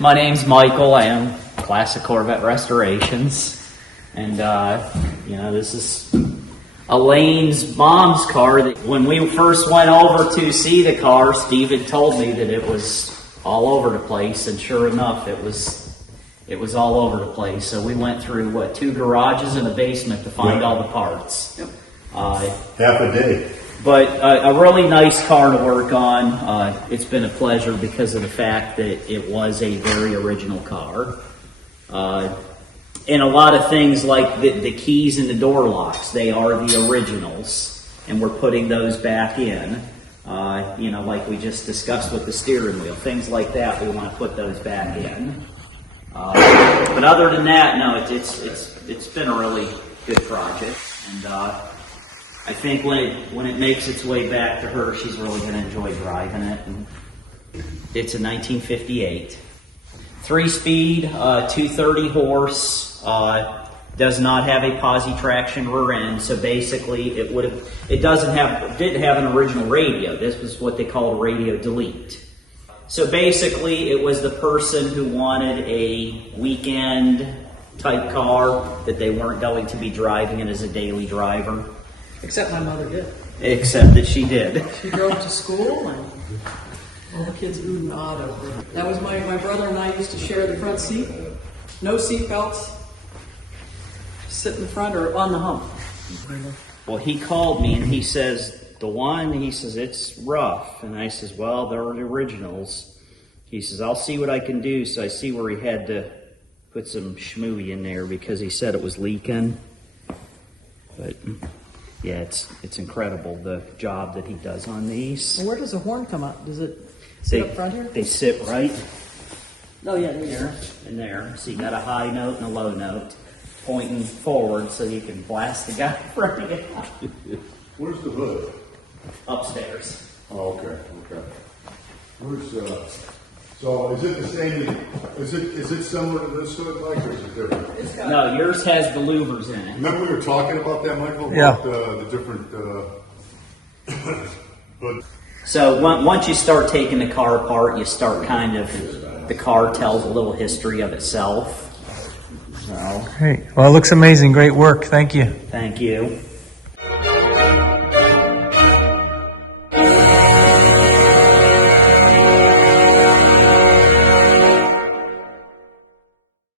My name's Michael. I own Classic Corvette Restorations, and you know, this is Elaine's mom's car. That when we first went over to see the car, Steve had told me that it was all over the place, and sure enough, it was all over the place. So we went through 2 garages and a basement to find all the parts. Yep. Half a day. But a really nice car to work on. It's been a pleasure because of the fact that it was a very original car. And a lot of things like the keys and the door locks, they are the originals. And we're putting those back in. You know, like we just discussed with the steering wheel. Things like that, we want to put those back in. But other than that, no, it's been a really good project. And I think when it makes its way back to her, she's really going to enjoy driving it. And it's a 1958, 3-speed, 230 horse. Does not have a posi traction rear end, so basically it didn't have an original radio. This was what they called radio delete. So basically, it was the person who wanted a weekend type car that they weren't going to be driving it as a daily driver. Except my mother did. Except that she did. She drove to school, and all the kids oohed and awed over her. That was my brother and I used to share the front seat. No seat belts. Sit in the front or on the hump. Well, he called me and he says, it's rough. And I says, well, they're the originals. He says, I'll see what I can do. So I see where he had to put some schmooey in there because he said it was leaking. But yeah, it's incredible the job that he does on these. Well, where does the horn come up? Does it sit up front here? They sit right Oh yeah, here and there. So you got a high note and a low note pointing forward so you can blast the guy in front of you. Where's the hood? Upstairs. Oh, okay. Where's so is it the same? Is it similar to this hood, Mike, or is it different? No, yours has the louvers in it. Remember we were talking about that, Michael? Yeah. About the different hood. So once you start taking the car apart, you start the car tells a little history of itself. So, Great. Well, it looks amazing. Great work. Thank you. thank you.